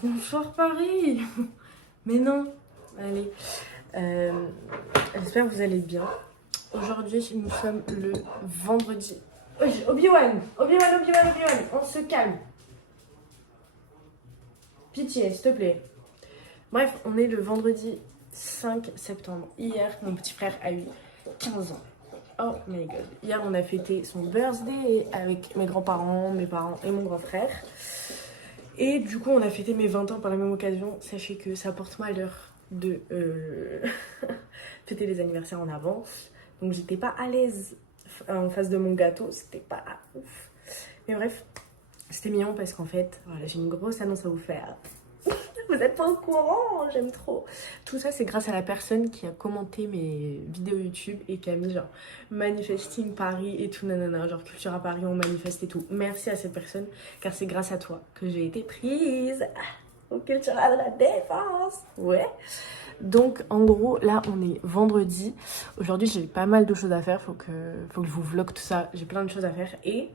Bonsoir Paris. Mais non. Allez. J'espère que vous allez bien. Aujourd'hui, nous sommes le vendredi. Obi-Wan, on se calme. Pitié, s'il te plaît. Bref, on est le vendredi 5 septembre. Hier, mon petit frère a eu 15 ans. Oh my god. Hier, on a fêté son birthday avec mes grands-parents, mes parents et mon grand frère. Et du coup, on a fêté mes 20 ans par la même occasion. Sachez que ça porte malheur de fêter les anniversaires en avance. Donc, j'étais pas à l'aise en face de mon gâteau. C'était pas ouf. Mais bref, c'était mignon parce qu'en fait, voilà, j'ai une grosse annonce à vous faire. Vous n'êtes pas au courant, j'aime trop. Tout ça, c'est grâce à la personne qui a commenté mes vidéos YouTube et qui a mis genre Manifesting Paris et tout, nanana, genre Culture à Paris, on manifeste et tout. Merci à cette personne, car c'est grâce à toi que j'ai été prise au Cultura de la Défense. Ouais. Donc, en gros, là, on est vendredi. Aujourd'hui, j'ai pas mal de choses à faire. Faut que je vous vlog tout ça. J'ai plein de choses à faire. Et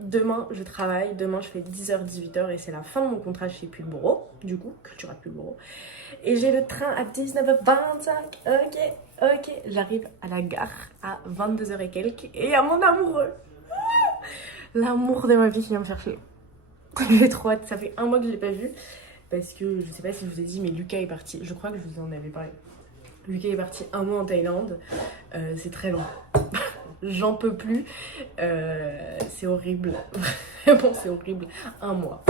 demain, je travaille. Demain, je fais 10h, 18h et c'est la fin de mon contrat chez Pulboro. Du coup, Cultura Pulboro. Et j'ai le train à 19h25. Ok. J'arrive à la gare à 22h et quelques. Et il y a mon amoureux. L'amour de ma vie qui vient me chercher. J'ai trop hâte. Ça fait un mois que je l'ai pas vu. Parce que, je sais pas si je vous ai dit, mais Lucas est parti. Je crois que je vous en avais parlé. Lucas est parti un mois en Thaïlande. C'est très long. J'en peux plus. C'est horrible. Vraiment, c'est horrible. Un mois.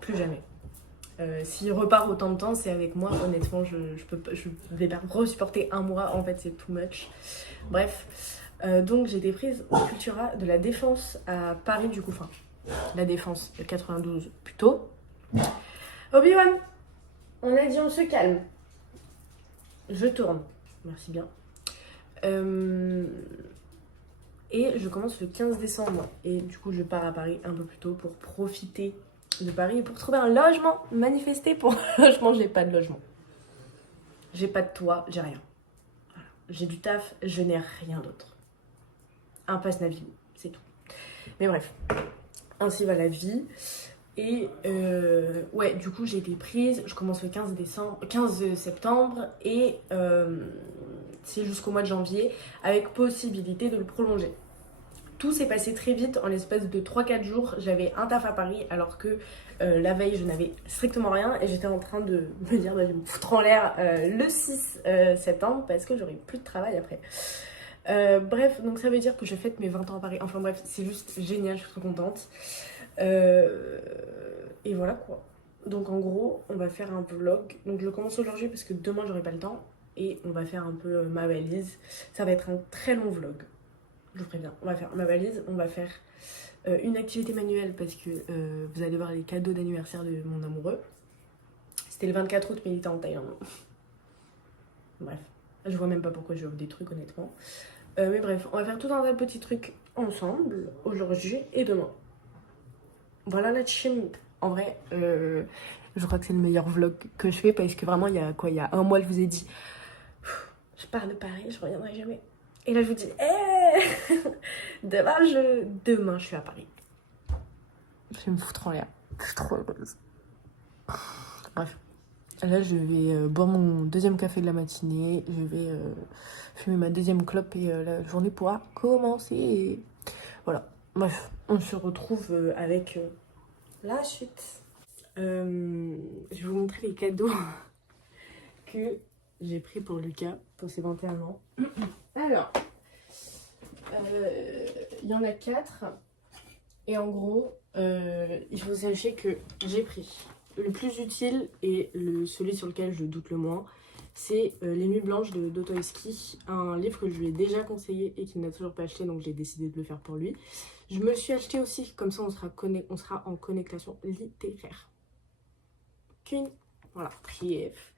Plus jamais. S'il repart autant de temps, c'est avec moi. Honnêtement, je vais pas resupporter un mois. En fait, c'est too much. Bref. Donc, j'ai été prise au Cultura de la Défense à Paris, du coup. Enfin, la Défense, le 92 plutôt. Obi-Wan, on a dit on se calme. Je tourne. Merci bien. Et je commence le 15 décembre. Et du coup, je pars à Paris un peu plus tôt pour profiter de Paris et pour trouver un logement. Manifester pour un logement. J'ai pas de logement. J'ai pas de toit, j'ai rien. Voilà. J'ai du taf, je n'ai rien d'autre. Un pass Navigo, c'est tout. Mais bref, ainsi va la vie. Et ouais, du coup, j'ai été prise. Je commence le 15 septembre et c'est jusqu'au mois de janvier avec possibilité de le prolonger. Tout s'est passé très vite en l'espace de 3-4 jours. J'avais un taf à Paris alors que la veille, je n'avais strictement rien et j'étais en train de me dire d'aller me foutre en l'air le 6 septembre parce que j'aurai plus de travail après. Bref, donc ça veut dire que je fête mes 20 ans à Paris. Enfin bref, c'est juste génial, je suis trop contente. Et voilà quoi. Donc en gros, on va faire un vlog. Donc je commence aujourd'hui parce que demain j'aurai pas le temps. Et on va faire un peu ma valise. Ça va être un très long vlog. Je vous préviens. On va faire ma valise. On va faire une activité manuelle parce que vous allez voir les cadeaux d'anniversaire de mon amoureux. C'était le 24 août mais il était en Thaïlande. Bref. Je vois même pas pourquoi je offre des trucs honnêtement. Mais bref, on va faire tout un tas de petits trucs ensemble aujourd'hui et demain. Voilà la team. En vrai, je crois que c'est le meilleur vlog que je fais parce que vraiment, il y a un mois, je vous ai dit, je pars de Paris, je reviendrai jamais. Et là, je vous dis, demain, je suis à Paris. Je vais me foutre en l'air. Je suis trop heureuse. Bref, là, je vais boire mon deuxième café de la matinée. Je vais fumer ma deuxième clope et la journée pourra commencer. Voilà. Bref, on se retrouve avec la suite. Je vais vous montrer les cadeaux que j'ai pris pour Lucas pour ses 21 ans. Alors, il y en a 4. Et en gros, il faut sachez que j'ai pris le plus utile et celui sur lequel je doute le moins. C'est Les Nuits Blanches de Dostoïevski, un livre que je lui ai déjà conseillé et qu'il n'a toujours pas acheté, donc j'ai décidé de le faire pour lui. Je me le suis acheté aussi, comme ça on sera en connexion littéraire. Queen, voilà, prief.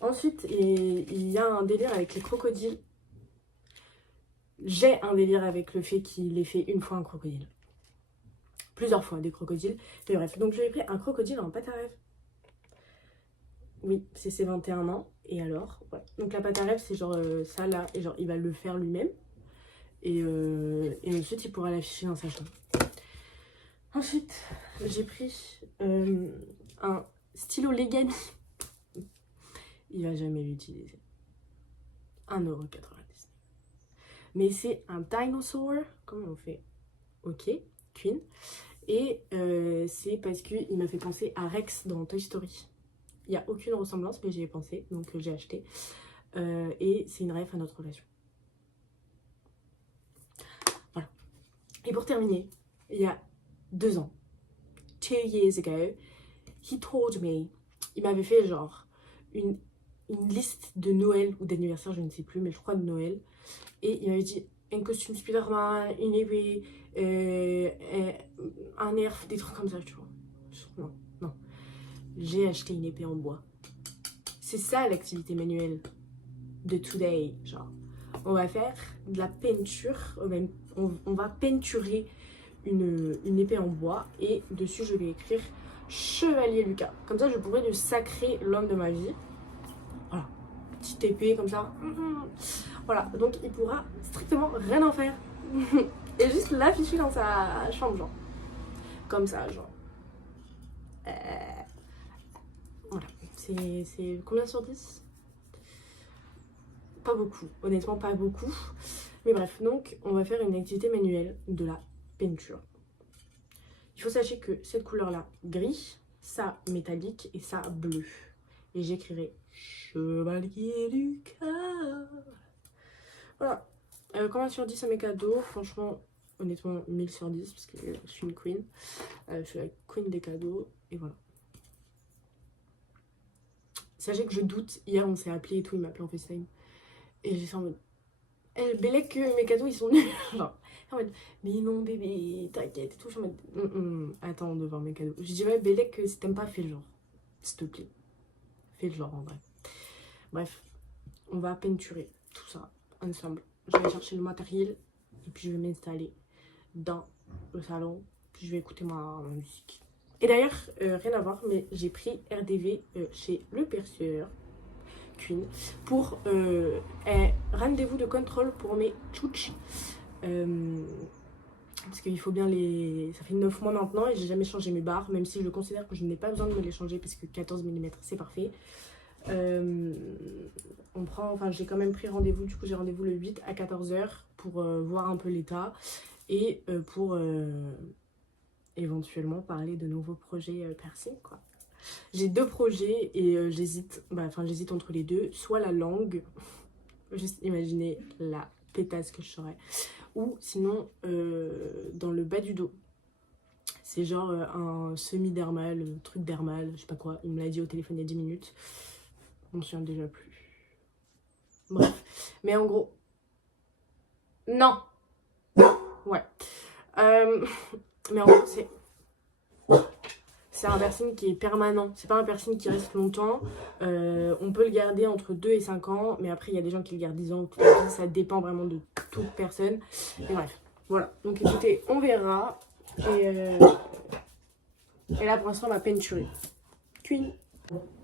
Ensuite, il y a un délire avec les crocodiles. J'ai un délire avec le fait qu'il ait fait une fois un crocodile. Plusieurs fois des crocodiles. Mais bref, donc je lui ai pris un crocodile en pâte à rêve. Oui, c'est ses 21 ans. Et alors, ouais. Donc la pâte à rêve, c'est genre ça là. Et genre, il va le faire lui-même. Et ensuite, il pourra l'afficher dans sa chambre. Ensuite, j'ai pris un stylo Legami. Il va jamais l'utiliser. 1,99 €. Mais c'est un dinosaur. Comment on fait? Ok, Queen. Et c'est parce qu'il m'a fait penser à Rex dans Toy Story. Il n'y a aucune ressemblance, mais j'y ai pensé, donc j'ai acheté. Et c'est une ref à notre relation. Voilà. Et pour terminer, il y a 2 ans, 2 years ago, he told me, il m'avait fait genre une liste de Noël ou d'anniversaire, je ne sais plus, mais je crois de Noël. Et il m'avait dit un costume Spider-Man, une épée, un nerf, des trucs comme ça, tu vois. Non, non. J'ai acheté une épée en bois. C'est ça l'activité manuelle de today, genre. On va faire de la peinture, on va peinturer une épée en bois et dessus je vais écrire Chevalier Lucas. Comme ça je pourrais le sacrer l'homme de ma vie. Voilà, petite épée comme ça. Voilà, donc il pourra strictement rien en faire. Et juste l'afficher dans sa chambre, genre. Comme ça, genre. Voilà, c'est combien sur 10? Pas beaucoup, honnêtement pas beaucoup. Mais bref, donc on va faire une activité manuelle de la peinture. Il faut sachez que cette couleur-là, gris, ça métallique et ça bleu. Et j'écrirai Chevalier Lucas. Voilà. Combien sur 10 à mes cadeaux? Franchement, honnêtement, 1000 sur 10 parce que je suis une queen. Je suis la queen des cadeaux. Et voilà. Sachez que je doute. Hier, on s'est appelé et tout. Il m'a appelé en FaceTime. Et j'ai fait en mode Bélec que mes cadeaux ils sont nuls. Genre, en mode, mais non bébé, t'inquiète et tout. Je suis en mode, attends de voir mes cadeaux. Je dis ouais, Bélec que si t'aimes pas, fais le genre. S'il te plaît. Fais le genre en vrai. Bref, on va peinturer tout ça ensemble. Je vais chercher le matériel et puis je vais m'installer dans le salon. Puis je vais écouter ma musique. Et d'ailleurs, rien à voir, mais j'ai pris RDV chez le perceur Queen pour un rendez-vous de contrôle pour mes tchouches. Parce qu'il faut bien les... Ça fait 9 mois maintenant et j'ai jamais changé mes barres, même si je considère que je n'ai pas besoin de me les changer parce que 14 mm c'est parfait. On prend, enfin j'ai quand même pris rendez-vous, du coup j'ai rendez-vous le 8 à 14 h pour voir un peu l'état et pour éventuellement parler de nouveaux projets piercing quoi. J'ai 2 projets et j'hésite entre les deux, soit la langue, juste imaginez la pétasse que je serais, ou sinon dans le bas du dos. C'est genre un semi-dermal, truc dermal, je sais pas quoi, il me l'a dit au téléphone il y a 10 minutes, on ne se souvient déjà plus. Bref, mais en gros, non, ouais, mais en gros c'est un piercing qui est permanent, c'est pas un piercing qui reste longtemps, on peut le garder entre 2 et 5 ans, mais après il y a des gens qui le gardent 10 ans, ça dépend vraiment de toute personne, et bref, voilà, donc écoutez, on verra, et là pour l'instant on va peinturer. Queen.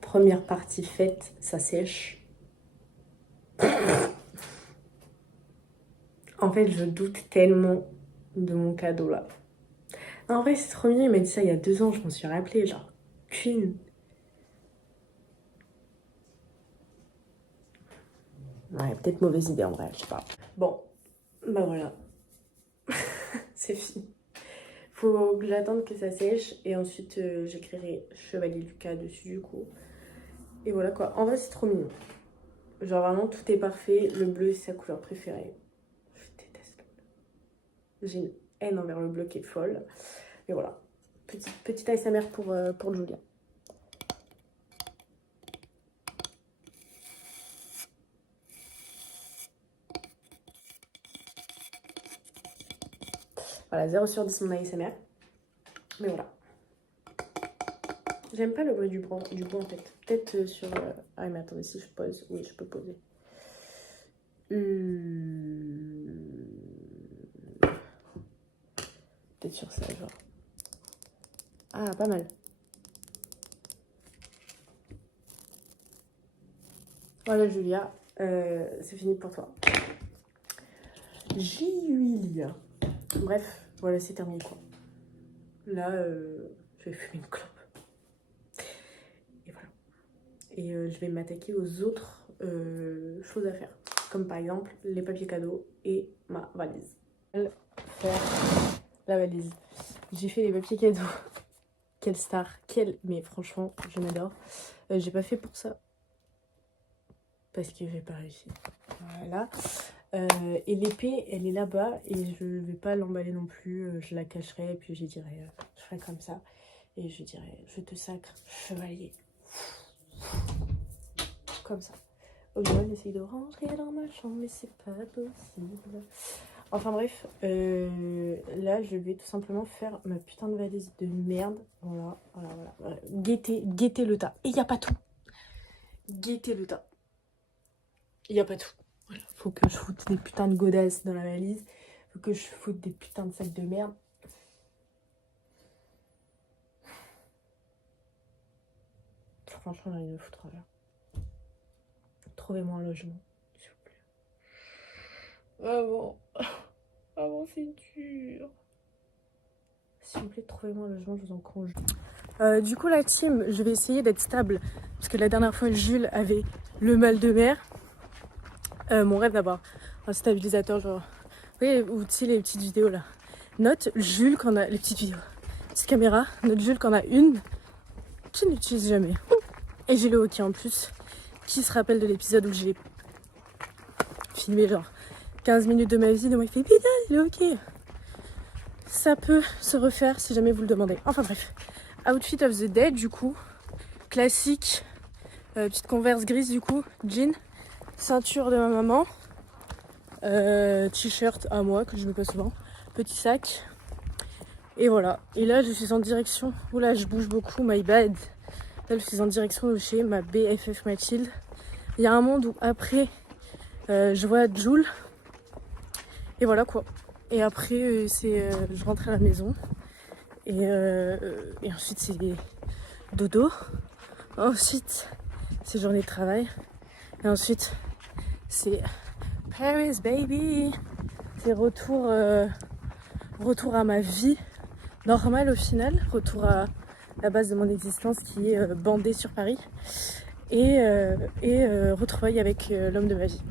Première partie faite, ça sèche. En fait, je doute tellement de mon cadeau là. En vrai, c'est trop mignon. Il m'a dit ça il y a 2 ans. Je m'en suis rappelé. Genre, Queen. Ouais, peut-être mauvaise idée en vrai. Je sais pas. Bon, bah voilà. C'est fini. Faut que j'attende que ça sèche. Et ensuite, j'écrirai Chevalier Lucas dessus du coup. Et voilà quoi. En vrai, c'est trop mignon. Genre vraiment, tout est parfait. Le bleu, c'est sa couleur préférée. Je déteste le bleu. J'ai une haine envers le bleu qui est folle. Mais voilà. Petite ASMR pour Julia. Voilà, 0 sur 10 mon ASMR. Mais voilà. J'aime pas le bruit du bois en fait. Peut-être sur... Ah mais attendez, si je pose... Oui, je peux poser. Peut-être sur ça, genre. Ah, pas mal. Voilà, Julia. C'est fini pour toi. Julia. Bref, voilà, c'est terminé quoi. Là, je vais fumer une clope. Et voilà. Et je vais m'attaquer aux autres choses à faire. Comme par exemple les papiers cadeaux et ma valise. Faire la valise. J'ai fait les papiers cadeaux. Quelle star, mais franchement, je m'adore. J'ai pas fait pour ça. Parce que j'ai pas réussi. Voilà. Et l'épée, elle est là-bas. Et je vais pas l'emballer non plus. Je la cacherai. Et puis je dirai, je ferai comme ça. Et je dirai, je te sacre, chevalier. Comme ça. Obi-Wan essaye de rentrer dans ma chambre, mais c'est pas possible. Enfin bref, là je vais tout simplement faire ma putain de valise de merde. Voilà. Guettez le tas. Et y a pas tout. Guettez le tas. Y a pas tout. Voilà. Faut que je foute des putains de godasses dans la valise. Faut que je foute des putains de sacs de merde. Franchement, j'ai rien à foutre là. Trouvez-moi un logement, s'il vous plaît. Ah bon, c'est dur. S'il vous plaît, trouvez-moi un logement, je vous en conjure. Du coup, la team, je vais essayer d'être stable. Parce que la dernière fois, Jules avait le mal de mer. Mon rêve d'avoir un stabilisateur, genre. Vous voyez, ou tu sais, les petites vidéos là. Note Jules quand on a. Les petites vidéos. Petite caméra. Note Jules quand on a une qui n'utilise jamais. Et j'ai le hockey en plus. Qui se rappelle de l'épisode où j'ai filmé genre 15 minutes de ma vie. Et moi, il fait putain, le hockey. Ça peut se refaire si jamais vous le demandez. Enfin bref. Outfit of the day, du coup. Classique. Petite converse grise, du coup. Jean. Ceinture de ma maman. T-shirt à moi, que je mets pas souvent. Petit sac. Et voilà. Et là, je suis en direction. Oula, je bouge beaucoup, my bad. Là, je suis en direction de chez ma BFF Mathilde. Il y a un monde où après, je vois Jules. Et voilà quoi. Et après, je rentre à la maison. Et ensuite, c'est dodo. Ensuite, c'est journée de travail. Et ensuite, c'est Paris, baby. C'est retour à ma vie normale au final. Retour à la base de mon existence qui est bandée sur Paris. Et retrouvailles avec l'homme de ma vie.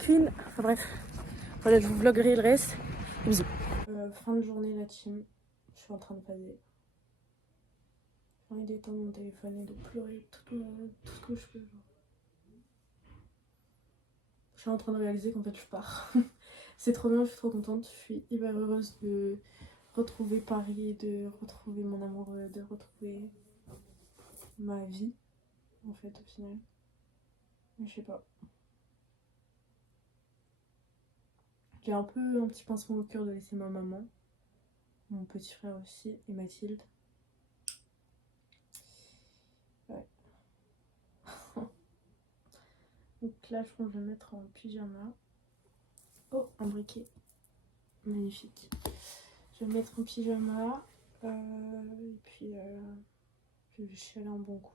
Queen. Enfin bref. Voilà, je vous vloggerai le reste. Bisous. Fin de journée, la team. Je suis en train de passer. J'ai envie d'éteindre mon téléphone et de pleurer tout ce que je peux. Je suis en train de réaliser qu'en fait je pars. C'est trop bien, je suis trop contente. Je suis hyper heureuse de retrouver Paris, de retrouver mon amoureux, de retrouver ma vie, en fait, au final. Mais je sais pas. J'ai un petit pincement au cœur de laisser ma maman, mon petit frère aussi, et Mathilde. Ouais. Donc là, je pense que je vais me mettre en pyjama. Oh, un briquet. Magnifique. Je vais me mettre en pyjama. Et puis, je vais chialer un bon coup.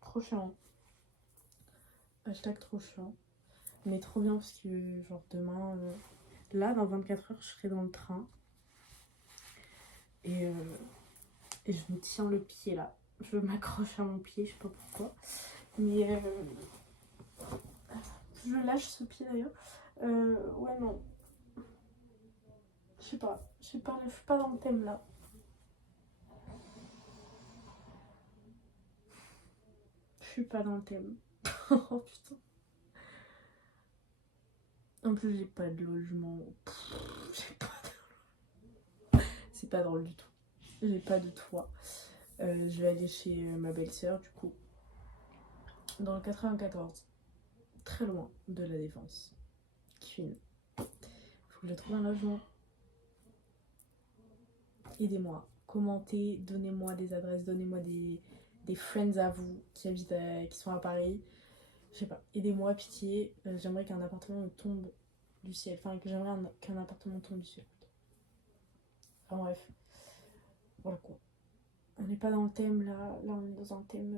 Trop chiant. Hashtag trop chiant. Mais trop bien parce que, genre, demain, là, dans 24 heures, je serai dans le train. Et je me tiens le pied là. Je m'accroche à mon pied, je sais pas pourquoi. Mais je lâche ce pied d'ailleurs. Ouais, non. Je sais pas, je suis pas dans le thème là. Je suis pas dans le thème. Oh putain. En plus, j'ai pas de logement. C'est pas drôle du tout. J'ai pas de toit. Je vais aller chez ma belle-sœur du coup. Dans le 94. Très loin de la Défense. Queen. Faut que je trouve un logement. Aidez-moi, commentez, donnez-moi des adresses, donnez-moi des friends à vous qui habitent, qui sont à Paris. Je sais pas, aidez-moi, pitié. J'aimerais qu'un appartement me tombe du ciel. Enfin, qu'un appartement tombe du ciel. Enfin bref, voilà quoi. On n'est pas dans le thème là. Là, on est dans un thème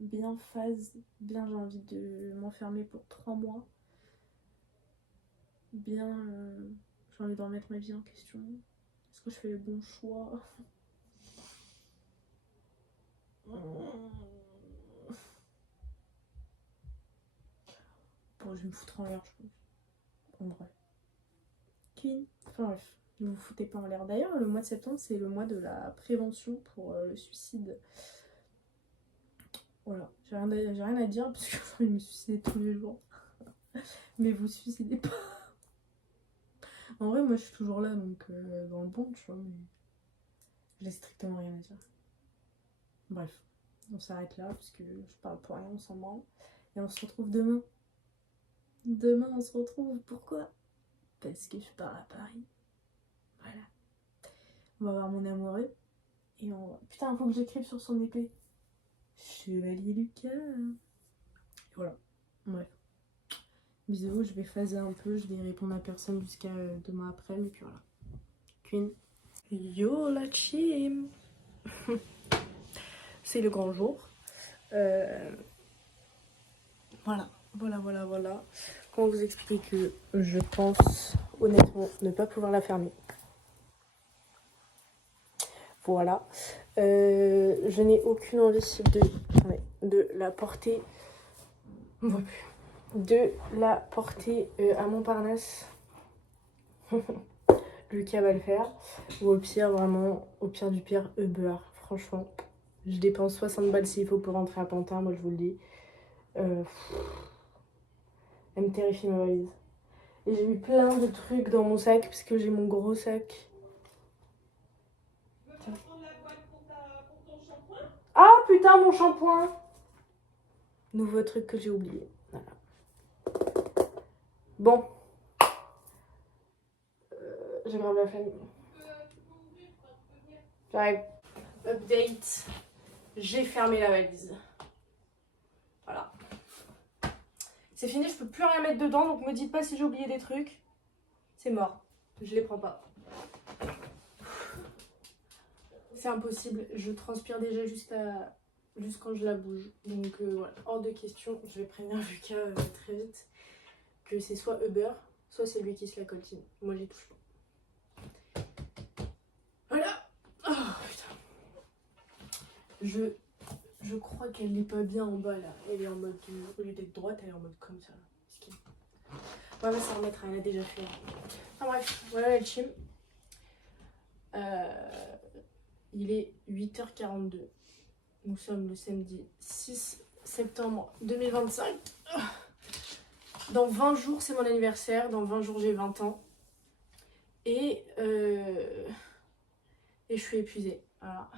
bien phase. Bien, j'ai envie de m'enfermer pour 3 mois. bien... j'ai envie de remettre ma vie en question. Est-ce que je fais les bons choix? Bon, je vais me foutre en l'air, je pense. En vrai. Queen. Enfin bref, ne vous foutez pas en l'air. D'ailleurs, le mois de septembre, c'est le mois de la prévention pour le suicide. Voilà, j'ai rien à dire parce que j'ai envie de me suicider tous les jours. Mais vous suicidez pas. En vrai, moi je suis toujours là, donc dans le bon, tu vois, mais j'ai strictement rien à dire. Bref, on s'arrête là parce que je parle pour rien, on s'en branle. Et on se retrouve demain. Demain, on se retrouve. Pourquoi? Parce que je pars à Paris. Voilà. On va voir mon amoureux. Et on va... Putain, faut que j'écrive sur son épée. Chevalier Lucas. Et voilà. Bref. Bisous, je vais phaser un peu, je vais répondre à personne jusqu'à demain après, mais puis voilà. Queen. Yo la team. C'est le grand jour. Voilà. Comment vous expliquer que je pense honnêtement ne pas pouvoir la fermer. Voilà. Je n'ai aucune envie de la porter. On voit plus. De la porter à Montparnasse. Lucas va le faire. Ou au pire, vraiment, au pire du pire, Uber. Franchement, je dépense 60 balles s'il faut pour rentrer à Pantin, moi je vous le dis. Elle me terrifie ma valise. Et j'ai mis plein de trucs dans mon sac, parce que j'ai mon gros sac. Tiens. Ah putain, mon shampoing! Nouveau truc que j'ai oublié. Voilà. Bon. J'ai grave la flemme. J'arrive. Update. J'ai fermé la valise. Voilà. C'est fini, je peux plus rien mettre dedans, donc me dites pas si j'ai oublié des trucs. C'est mort. Je les prends pas. C'est impossible. Je transpire déjà juste quand je la bouge. Donc voilà, hors de question. Je vais prévenir Lucas très vite que c'est soit Uber, soit c'est lui qui se la coltine. Moi, j'y touche pas. Voilà. Oh putain. Je crois qu'elle n'est pas bien en bas là. Elle est en mode, au lieu d'être droite, elle est en mode comme ça. Ouais, mais ça remettra, elle a déjà fait. Enfin bref, voilà la team. Il est 8h42. Nous sommes le samedi 6 septembre 2025. Dans 20 jours, c'est mon anniversaire. Dans 20 jours, j'ai 20 ans. Et je suis épuisée. Voilà.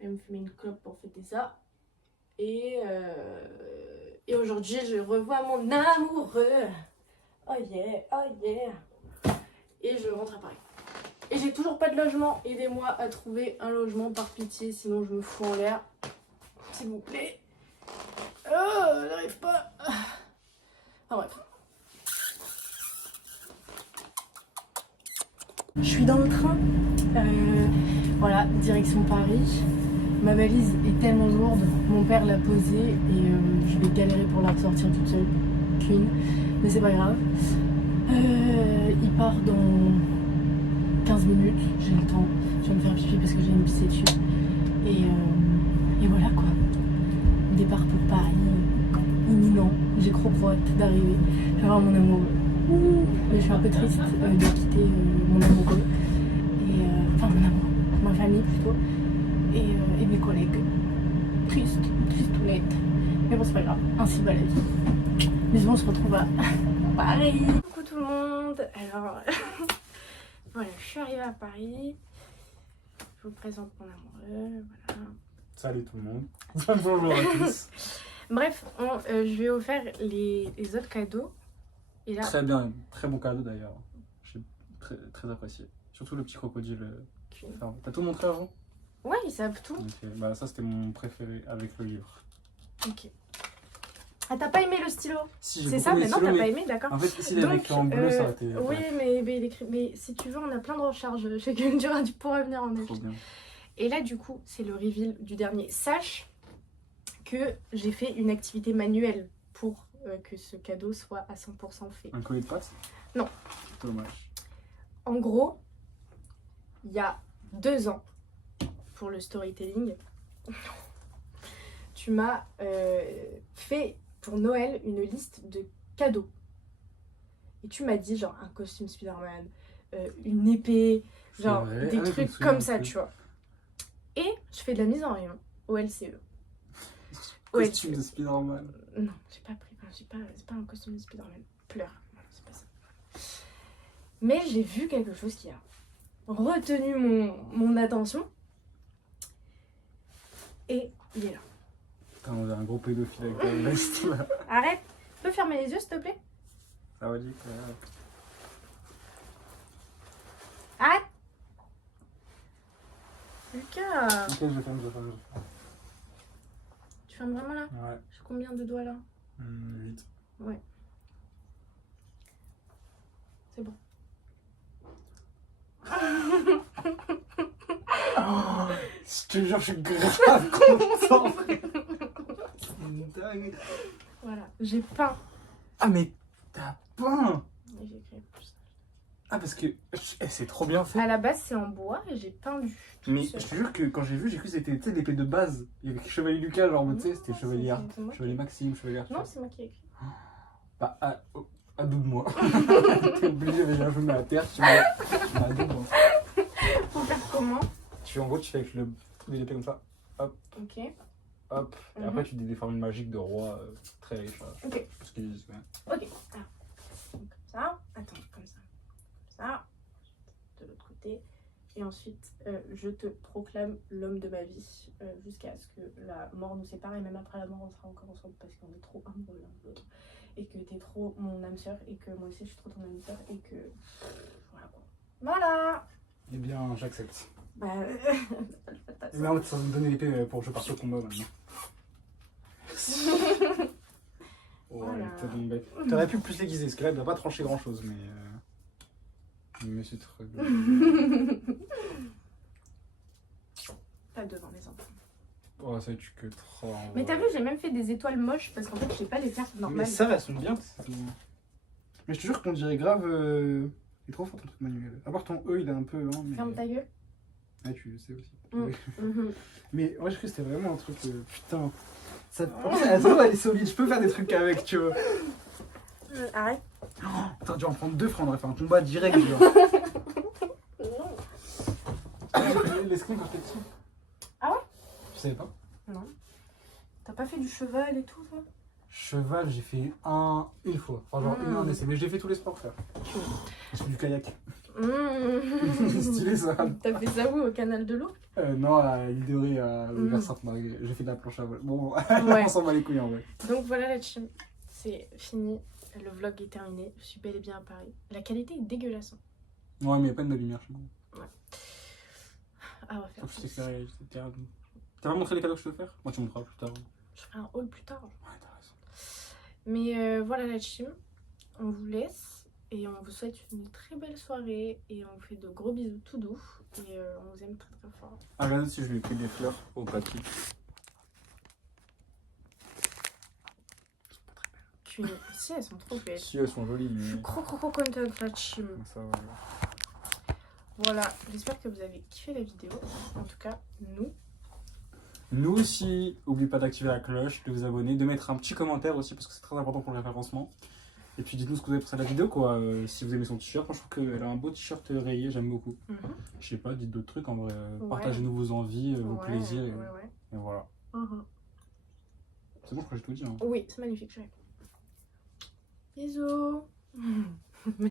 Je vais me fumer une clope pour fêter ça. Et aujourd'hui, je revois mon amoureux. Oh yeah, oh yeah. Et je rentre à Paris. Et j'ai toujours pas de logement. Aidez-moi à trouver un logement par pitié, sinon je me fous en l'air. S'il vous plaît. Oh, j'arrive pas. Enfin bref. Je suis dans le train. Voilà, direction Paris. Ma valise est tellement lourde. Mon père l'a posée et je vais galérer pour la ressortir toute seule. Mais c'est pas grave. Il part dans 15 minutes. J'ai le temps. Je vais me faire pipi parce que j'ai une pisser dessus. Et voilà quoi. Départ pour Paris. Imminent. J'ai trop hâte d'arriver. Je vais voir mon amoureux. Mais je suis un peu triste de quitter mon amoureux. Enfin mon amoureux. Ma famille plutôt. Et mes collègues. Tristounette. Mais bon, c'est pas grave. Ainsi va la vie. Mais on se retrouve à Paris. Coucou tout le monde. Alors, voilà, je suis arrivée à Paris. Je vous présente mon amoureux. Voilà. Salut tout le monde. Bonjour à tous. Bref, je lui ai offert les autres cadeaux. Et là, Très bien, très bon cadeau d'ailleurs. J'ai très, très apprécié. Surtout le petit crocodile. Enfin, t'as tout montré avant? ouais, ils savent tout. Okay. Bah, ça c'était mon préféré avec le livre. Ok. Ah, t'as pas aimé le stylo? Si, c'est ça, mais non, t'as pas aimé, d'accord. En fait, s'il avait écrit en bleu, ça aurait été. Oui, mais si tu veux, on a plein de recharges chez Cultura, tu pourras venir en acheter. Bien. Et là, du coup, c'est le reveal du dernier. Sache que j'ai fait une activité manuelle pour que ce cadeau soit à 100% fait. Un collier de pâtes? Non. Dommage. En gros, il y a 2 ans, pour le storytelling, tu m'as fait pour Noël une liste de cadeaux. Et tu m'as dit genre un costume Spider-Man, une épée, genre vrai. des Ah, je me trucs souviens comme ça, plus. tu vois. Et je fais de la mise en rayon au LCE. Costume de Spider-Man. Non, j'ai pas pris, c'est pas un costume de Spider-Man. Pleure, non, c'est pas ça. Mais j'ai vu quelque chose qui a retenu mon attention. Et il est là. Putain, on a un gros pédophile avec la veste là. Arrête, tu peux fermer les yeux s'il te plaît? Ça va dire Arrête. Lucas, Ok, je ferme. tu fermes vraiment là? Ouais. J'ai combien de doigts là? 8. Ouais. C'est bon. Oh, je te jure, je suis grave content. C'est une dingue. Voilà, j'ai peint. Ah, mais t'as peint. Et j'ai créé plus. Ah, parce que c'est trop bien fait. À la base, c'est en bois et j'ai peint du. Mais je te jure que quand j'ai vu, j'ai cru que c'était l'épée de base. Il y avait Chevalier Lucas, genre, tu sais, c'était Non, Chevalier, c'est moi qui- Chevalier Maxime, Chevalier Arthur. Non, c'est moi qui ai écrit. Bah, adoube-moi. T'es obligé, mais je me mets à terre, tu m'adoubes. Faut faire comment? En gros, tu fais avec le truc de l'épée comme ça. Ok. Hop. Et après, tu dis des formules magiques de roi très riches. Voilà. Ok. Ce qu'ils disent, ouais. Ok. Ah. Donc, comme ça. Attends, comme ça. Comme ça. De l'autre côté. Et ensuite, je te proclame l'homme de ma vie jusqu'à ce que la mort nous sépare. Et même après la mort, on sera encore ensemble parce qu'on est trop amoureux l'un de l'autre. Et que t'es trop mon âme sœur. Et que moi aussi, je suis trop ton âme sœur. Et que. Voilà quoi. Voilà! Eh bien, j'accepte. Bah. Et maintenant, tu vas me donner l'épée pour que je parte au combat maintenant. Oh, Voilà. t'es donc bête. T'aurais pu plus l'aiguiser, parce que là, elle doit pas trancher grand chose, mais. Mais c'est très bien. Pas devant les enfants. Oh, ça tu que trop. Mais t'as vu, j'ai même fait des étoiles moches parce qu'en fait, j'ai pas les cartes Mais normales. ça, elles sont bien. Mais je te jure qu'on dirait grave. Il est trop fort ton truc manuel. À part ton E, il est un peu. Hein, mais... Ferme ta gueule. Ah, tu le sais aussi. Mm. Oui. Mhm. Mais moi, je crois que c'était vraiment un truc. Putain. Ça... En plus, elle est solide. Je peux faire des trucs avec, tu vois. Arrête. Attends, tu vas en prendre 2 francs, on aurait fait un combat direct, genre. Non. L'escrime quand t'es petit. Ah ouais? Tu savais pas? Non. T'as pas fait du cheval et tout, toi? Cheval, j'ai fait une fois. Enfin, genre un essai. Mais j'ai fait tous les sports, frère. J'ai fait du kayak. C'est stylé, ça. T'as fait ça où? Au canal de l'eau? Non, à l'île de Ré, vers Sainte-Marie. J'ai fait de la planche à voile. Bon, Ouais. on s'en bat les couilles en vrai. Donc voilà la team. C'est fini. Le vlog est terminé. Je suis bel et bien à Paris. La qualité est dégueulasse. Ouais, mais il n'y a pas de lumière chez moi. Ah, on va faire Faut que je plus. t'éclaire. T'as pas montré les cadeaux que je veux faire? Moi, tu montreras plus tard. Je ferai un haul plus tard. Ouais, t'as raison. Mais voilà la team. On vous laisse. Et on vous souhaite une très belle soirée. Et on vous fait de gros bisous tout doux. Et on vous aime très très fort. Ah, regarde si je lui ai pris des fleurs au papier. Si, elles sont trop belles. Si, elles sont jolies, Je suis mais. trop contente la team. Ça, ouais. Voilà, j'espère que vous avez kiffé la vidéo. En tout cas, nous. Nous aussi, n'oubliez pas d'activer la cloche, de vous abonner, de mettre un petit commentaire aussi parce que c'est très important pour le référencement. Et puis dites-nous ce que vous avez pensé de la vidéo, quoi. Si vous aimez son t-shirt, moi je trouve qu'elle a un beau t-shirt rayé, j'aime beaucoup. Je sais pas, dites d'autres trucs en vrai. Ouais. Partagez-nous vos envies, vos Ouais, plaisirs. ouais. Et voilà. C'est bon, je crois que j'ai tout dit. Hein. Oui, c'est magnifique, je réponds. Bisous.